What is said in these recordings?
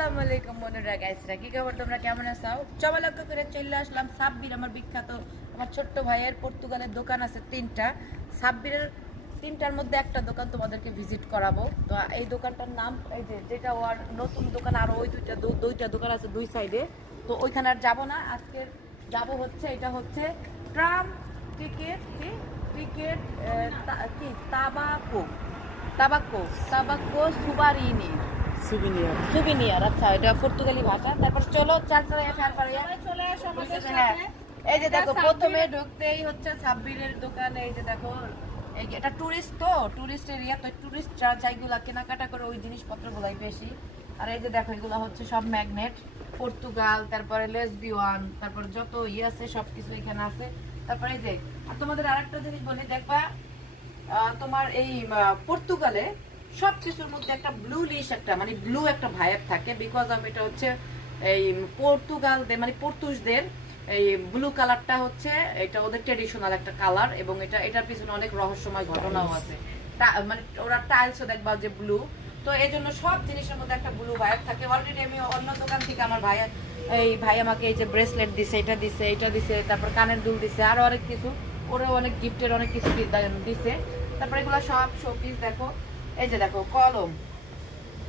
আসসালামু আলাইকুম বন্ধুরা গাইসরা কি খবর তোমরা? কেমন আছো? চমলক্ষ করে চলে আসলাম সাব্বির, আমার বিখ্যাত, আমার ছোট্ট ভাইয়ের পর্তুগালের দোকান আছে তিনটা। সাব্বিরের তিনটার মধ্যে একটা দোকান তোমাদেরকে ভিজিট করাবো। তো এই দোকানটার নাম, এই যে যেটা ওর নতুন দোকান, আরও ওই দুইটা দুইটা দোকান আছে দুই সাইডে তো ওইখানে আর যাব না, আজকের যাব হচ্ছে, এটা হচ্ছে ট্রাম টিকেট, কি? টিকেট কি? তাবাকো। তাবাকো তাবাকো সুবারিনি। সুবিনিয়ার সুবিনিয়ার আচ্ছা এটা পর্তুগালি ভাষা। তারপর চলো চলে আসো আমাদের হ্যাঁ সাথে। এই যে দেখো প্রথমে ঢুকতেই হচ্ছে সাব্বিরের দোকান এই যে দেখো এই এটা টুরিস্ট তো টুরিস্ট এরিয়া তো টুরিস্ট যাইগুলা কেনাকাটা করে ওই জিনিসপত্রগুলাই বেশি। আর এই যে দেখো এগুলো হচ্ছে সব ম্যাগনেট পর্তুগাল তারপরে লেসবিওয়ান তারপর যত ইয়ে আছে সব কিছু এখানে আছে। তারপরে এই যে আর তোমাদের আরেকটা জিনিস বলি দেখবা আহ, তোমার এই পর্তুগালে সব কিছুর মধ্যে একটা ব্লু লিশ একটা মানে ব্লু একটা ভাইব থাকে বিকজ অফ এটা হচ্ছে এই পর্তুগালদের মানে পর্তুসদের এই ব্লু কালারটা হচ্ছে এটা ওদের ট্রেডিশনাল একটা কালার এবং এটা এটার পিছনে অনেক রহস্যময় ঘটনাও আছে। মানে ওরা টাইলসও দেখবা যে ব্লু তো এই জন্য সব জিনিসের মধ্যে একটা ব্লু ভাইব থাকে। অলরেডি আমি অন্য দোকান থেকে আমার ভাই এই ভাই আমাকে এই যে ব্রেসলেট দিছে এটা দিছে এটা দিছে তারপর কানের দুল দিছে আরও অনেক কিছু। ওরাও অনেক গিফটের অনেক কিছু দিছে। তারপর এগুলো সব শোপিস দেখো। এই যে দেখো কলম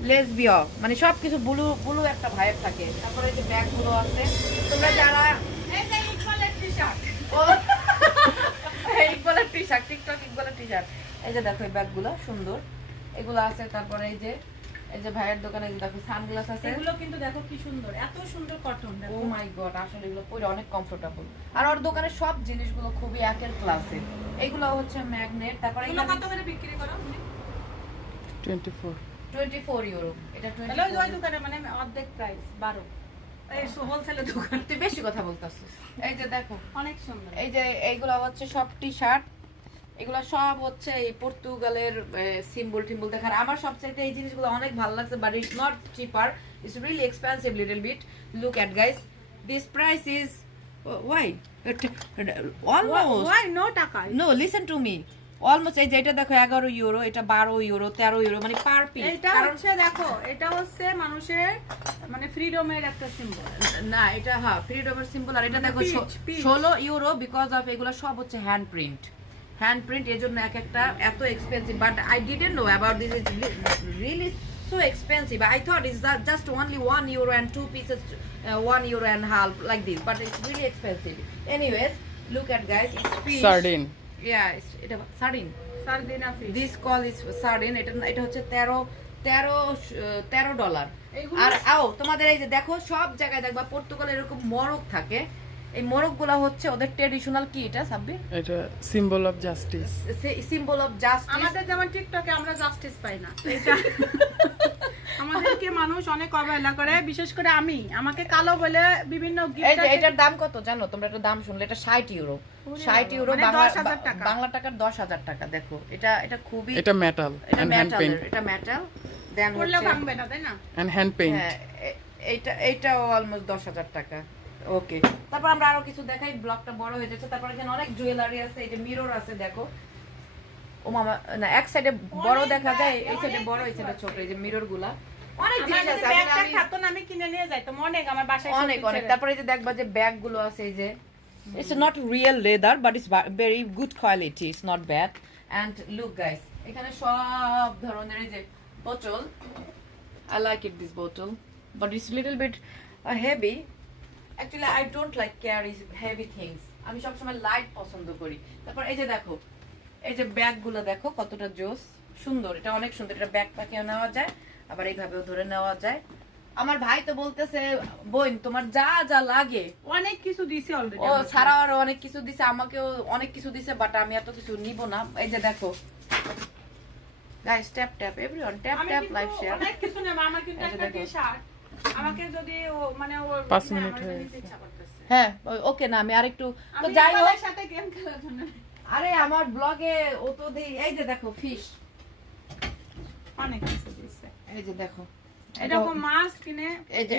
লেসবিয় মানে সব কিছু ব্লু ব্লু একটা ভাইব থাকে। তারপরে এই যে ব্যাগগুলো আছে তোমরা যারা ইকবালের টি শার্ট টিকটক ইকবালের টি শার্ট এই যে দেখো এই সুন্দর। এগুলো আছে তারপরে এই যে এই যে ভাইয়ের দোকানে যে দেখো সানগ্লাস আছে। এগুলো কিন্তু দেখো কি সুন্দর এত সুন্দর কটন ও মাই গড আসলে এগুলো পরে অনেক কমফোর্টেবল আর ওর দোকানে সব জিনিসগুলো খুবই একের ক্লাসে এগুলো হচ্ছে ম্যাগনেট তারপরে এগুলো কত করে বিক্রি করো? Twenty four twenty four euro এটা তাহলে ওই ওই দোকানে মানে অর্ধেক প্রাইস বারো। এই হোলসেলের দোকান তুই বেশি কথা বলতেছিস। এই যে দেখো অনেক সুন্দর। এই যে এইগুলো হচ্ছে সব টি শার্ট এগুলো সব হচ্ছে এই পর্তুগালের সিম্বল টিম্বল দেখার আমার সবচাইতে এই জিনিসগুলো অনেক ভালো লাগছে but it's not cheaper it's really expensive little bit look at guys this price is why almost why no taka no listen to me almost এই যে এটা দেখো এগারো ইউরো এটা বারো ইউরো তেরো ইউরো মানে পার পিস এটা হচ্ছে দেখো এটা হচ্ছে মানুষের মানে ফ্রিডমের একটা সিম্বল না এটা হ্যাঁ ফ্রিডমের সিম্বল আর এটা মানে দেখো। ষোলো ইউরো বিকজ অফ এগুলো সব হচ্ছে হ্যান্ড প্রিন্ট হ্যান্ড প্রিন্ট এর জন্য এক একটা এত expensive but I didn't know about this is really so expensive I thought is just only one euro and two pieces one euro and half like this but it's really expensive anyways look at guys it's fish sardine yeah এটা sardine sardine this call is sardine এটা এটা হচ্ছে তেরো তেরো তেরো dollar এগুলো- আর আও তোমাদের এই যে দেখো সব জায়গায় দেখবা পর্তুগালে এরকম মরক থাকে। এই মরকগুলা হচ্ছে ওদের ট্রেডিশনাল কি এটা সাব্বির? এটা symbol of justice symbol of justice আমাদের যেমন টিকটকে আমরা জাস্টিস পাই না। এটা আমাদেরকে মানুষ অনেক অবহেলা করে বিশেষ করে আমি। আমাকে কালো বলে বিভিন্ন এই যে এটার দাম কত জানো? তোমরা এটা দাম শুনলে এটা ষাট ইউরো ষাট ইউরো বাংলা 10,000 টাকা। বাংলা টাকার দশ হাজার টাকা দেখো। এটা এটা খুবই এটা মেটাল এটা মেটাল এটা মেটাল দেন করলে ভাঙবে না তাই না? এন্ড হ্যান্ড পেইন্ট হ্যাঁ অলমোস্ট টাকা। ওকে তারপর আমরা আরও কিছু দেখাই ব্লকটা বড় হয়ে যাচ্ছে। তারপর এখানে অনেক জুয়েলারি আছে এই যে মিরর আছে দেখো। ও মামা না এক সাইডে বড় দেখা যায় এই সাইডে বড় এই সাইডে ছোট এই যে মিররগুলা। অনেক জিনিস আছে ব্যাগটা থাকতো না আমি কিনে নিয়ে যাইতাম অনেক আমার বাসায় অনেক অনেক। তারপরে যে দেখবা যে ব্যাগগুলো আছে এই যে। It's not real leather but it's very good quality it's not bad and look guys এখানে সব ধরনের এই যে বোতল আই লাইক ইট দিস বোতল but it's little bit heavy actually I don't like carry heavy things আমি সবসময় light পছন্দ করি। তারপর এই যে দেখো এই যে ব্যাগগুলো দেখো কতটা জোস। সুন্দর এটা অনেক সুন্দর। এটা ব্যাগ প্যাকেও নেওয়া যায় আবার এইভাবেও ধরে নেওয়া যায়। আমার ভাই তো বলতেছে বোন তোমার যা যা লাগে। অনেক কিছু দিছে অলরেডি ও ছাড়াও আরও অনেক কিছু দিছে আমাকেও অনেক কিছু দিছে বাট আমি এত কিছু নিব না। এই যে দেখো। Guys tap tap everyone tap tap live share অনেক কিছু নেব আমার কিন্তু একটা দেখো। টি-শার্ট আমাকে যদি ও মানে ও পাঁচ না, মিনিট হয়ে ইচ্ছা করতেছে। হ্যাঁ ওকে না আমি আরেকটু তো যাই হোক। সাথে গেম খেলার জন্য আরে আমার ব্লগে ও তো দেই এই যে দেখো ফিশ অনেক কিছু দিছে। এই যে দেখো। এরকম মাছ কিনে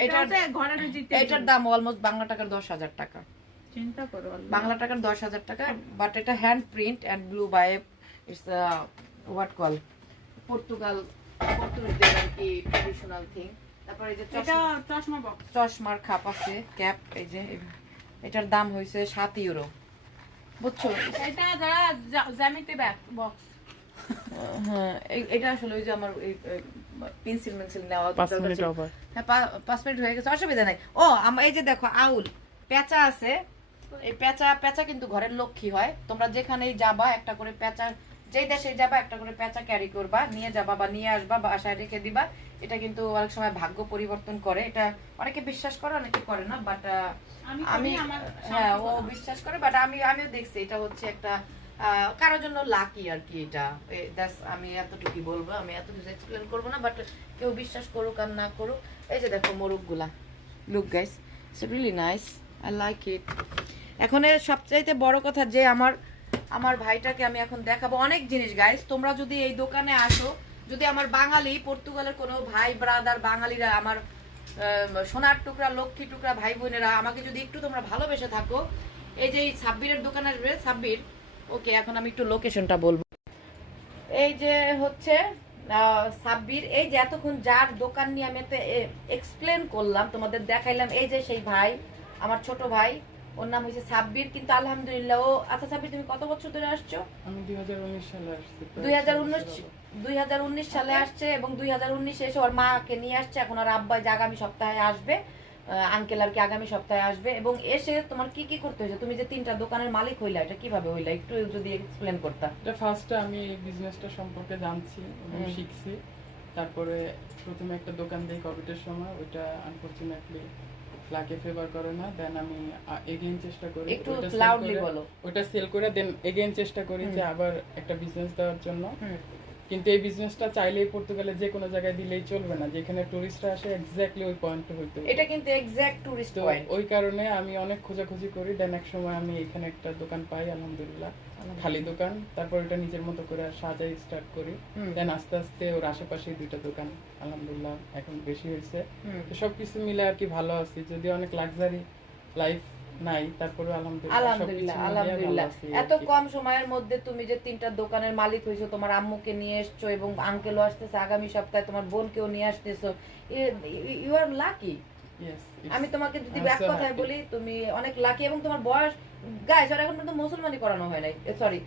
এটা ঘরের জিতে এটার দাম অলমোস্ট বাংলা টাকার দশ হাজার টাকা। চিন্তা করো বাংলা টাকার দশ হাজার টাকা বাট এটা hand print and blue by it's what call Portugal পর্তুগিজদের আর কি ট্রেডিশনাল থিং তারপর এই যে চশমা চশমা চশমার খাপ আছে ক্যাপ এই যে এটার দাম হয়েছে সাত ইউরো বুঝছ? এটা যারা জ্যামিতি বক্স হ্যাঁ এটা আসলে ওই যে আমার পেন্সিল নেওয়া হ্যাঁ পাঁচ মিনিট হয়ে গেছে অসুবিধা নাই। ও আমার এই যে দেখো আউল। পেঁচা আছে। এই পেঁচা পেঁচা কিন্তু ঘরের লক্ষ্মী হয়। তোমরা যেখানেই যাবা একটা করে পেঁচা যেই দেশে যাবা একটা করে পেঁচা ক্যারি করবা নিয়ে যাবা বা নিয়ে আসবা বাসায় রেখে দিবা এটা কিন্তু অনেক সময় ভাগ্য পরিবর্তন করে। এটা অনেকে বিশ্বাস করে অনেকে করে না বাট আমি হ্যাঁ ও বিশ্বাস করে বাট আমি আমিও দেখছি এটা হচ্ছে একটা কারোর জন্য লাকি আর কি এটা। আমি এতটুকুই বলব আমি এত কিছু এক্সপ্লেন করব না বাট কেউ বিশ্বাস করুক আর না করুক এই যে দেখো মোরগগুলা look guys it's really nice I like it এখন এর সবচাইতে বড় কথা যে আমার আমার ভাইটাকে আমি এখন দেখাবো অনেক জিনিস গাইস তোমরা যদি এই দোকানে আসো, যদি আমার বাঙালি, পর্তুগালের কোনো ভাই ব্রাদার বাঙালিরা, আমার সোনার টুকরা লক্ষ্মী টুকরা ভাই বোনেরা, আমাকে যদি একটু তোমরা ভালোবেসে থাকো, এই যে সাব্বিরের দোকান আসবে, সাব্বির। ওকে, এখন আমি একটু লোকেশনটা বলব। এই যে হচ্ছে সাব্বির, এই যে এতক্ষণ যার দোকান নিয়ে আমি এক্সপ্লেন করলাম, তোমাদের দেখাইলাম, এই যে সেই ভাই, আমার ছোট ভাই। ওর নাম হয়েছে সাব্বির কিন্তু আলহামদুলিল্লাহ ও আচ্ছা সাব্বির তুমি কত বছর ধরে আসছো? আমি দুই হাজার উনিশ সালে আসছি প্রায় দুই হাজার ছয় উনিশ বছর। হবে। দুই হাজার উনিশ সালে আসছে এবং দুই হাজার উনিশে এসে ওর মাকে নিয়ে আসছে। এখন আর আব্বা যে আগামী সপ্তাহে আসবে আঙ্কেল আর কি আগামী সপ্তাহে আসবে। এবং এসে তোমার কি কি করতে হয়েছে? তুমি যে তিনটা দোকানের মালিক হইলা এটা কীভাবে হইলা? একটু যদি এক্সপ্লেন করতা। এটা ফার্স্টে আমি এই বিজনেসটা সম্পর্কে জানছি এবং শিখছি। তারপরে প্রথমে একটা দোকান দিই কোভিডের সময় ওইটা আনফরচুনেটলি লাকে ফেভার করে না। দেন আমি এগেইন চেষ্টা করি একটু করে- বলো। ওটা সেল করে দেন এগেইন চেষ্টা করি যে আবার একটা বিজনেস দেওয়ার জন্য। কিন্তু এই বিজনেসটা চাইলেই পর্তুগালে যে কোনো জায়গায় দিলেই চলবে না। যেখানে টুরিস্টরা আসে এক্স্যাক্টলি ওই পয়েন্টে হইতে এটা কিন্তু এক্সাক্ট টুরিস্ট পয়েন্ট ওই কারণে আমি অনেক খোঁজাখুঁজি করি। দেন এক সময় আমি এখানে একটা দোকান পাই আলহামদুলিল্লাহ। খালি দোকান। তারপর এটা নিজের মতো করে সাজাই স্টার্ট করি। দেন আস্তে আস্তে ওর আশেপাশে দুইটা দোকান আলহামদুলিল্লাহ এখন বেশি হয়েছে। তো সবকিছু মিলে আর কি ভালো আছি। যদি অনেক লাক্সারি লাইফ নাই তারপরে আলহামদুলিল্লাহ আলহামদুলিল্লাহ এত কম সময়ের মধ্যে তুমি যে তিনটা দোকানের মালিক হয়েছো তোমার আম্মুকে নিয়ে এসছো এবং আঙ্কেলও আসতেছে আগামী সপ্তাহে তোমার বোনকেও নিয়ে আসতেছো ইউ আর লাকি আমি তোমাকে যদি এক কথায় বলি তুমি অনেক লাকি এবং তোমার বয়স গাইস আর এখন পর্যন্ত মুসলমানি করানো হয় নাই। সরি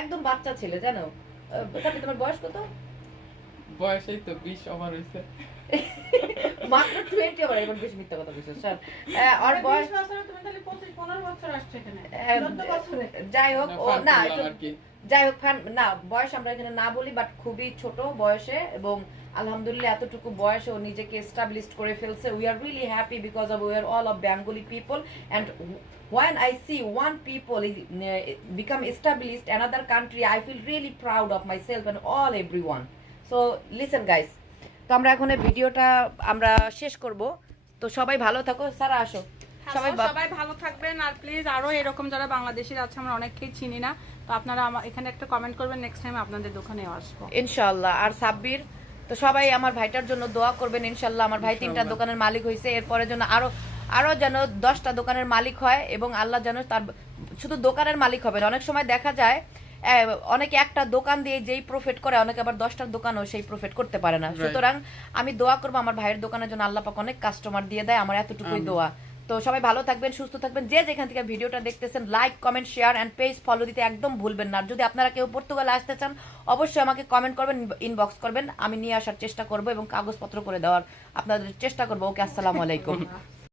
একদম বাচ্চা ছেলে জানো? তোমার বয়স কত? বয়স এই তো বিশ ওভার হয়েছে। মাত্র টোয়েন্টি বেশি মিথ্যা কথা বলছো স্যার আর বয়স তুমি তাহলে পঁচিশ পনেরো বছর আসছো এখানে। আহ, চোদ্দ বছরে। যাই হোক ও না। যাই হোক ফান না বয়স আমরা এখানে না বলি বাট খুবই ছোট বয়সে এবং আলহামদুলিল্লাহ এতটুকু বয়সে ও নিজেকে এস্টাবলিশড করে ফেলছে। We are really happy because of we are all of Bengali people and when I see one people uh, become established another country, I feel really proud of myself and all everyone. So listen guys, তো আমরা এখন এই ভিডিওটা আমরা শেষ করব। তো সবাই ভালো থাকো। সারা আসো। সবাই সবাই ভালো থাকবেন। আর প্লিজ আরও এরকম যারা বাংলাদেশির আছে আমরা অনেককেই চিনি না। তো আপনারা আমার এখানে একটা কমেন্ট করবেন নেক্সট টাইম আপনাদের দোকানে আসব। ইনশাআল্লাহ। আর সাব্বির তো সবাই আমার ভাইটার জন্য দোয়া করবেন ইনশাআল্লাহ। আমার ভাই তিনটা দোকানের মালিক হয়েছে এরপরে যেন আরও আরও যেন দশটা দোকানের মালিক হয় এবং আল্লাহ যেন তার শুধু দোকানের মালিক হবে না। অনেক সময় দেখা যায় অনেকে একটা দোকান দিয়ে যেই প্রফিট করে অনেকে আবার দশটার দোকানও সেই প্রফিট করতে পারে না। সুতরাং আমি দোয়া করব আমার ভাইয়ের দোকানের জন্য আল্লাহ পাক অনেক কাস্টমার দিয়ে দেয় আমার এতটুকুই দোয়া। তো সবাই ভালো থাকবেন সুস্থ থাকবেন যে যেখান থেকে ভিডিওটা দেখতেছেন like comment share and page follow দিতে একদম ভুলবেন না। যদি আপনারা কেউ পর্তুগালে আসতে চান অবশ্যই আমাকে কমেন্ট করবেন ইনবক্স করবেন আমি নিয়ে আসার চেষ্টা করব এবং কাগজপত্র করে দেওয়ার আপনাদের চেষ্টা করব। ওকে আসসালামু আলাইকুম।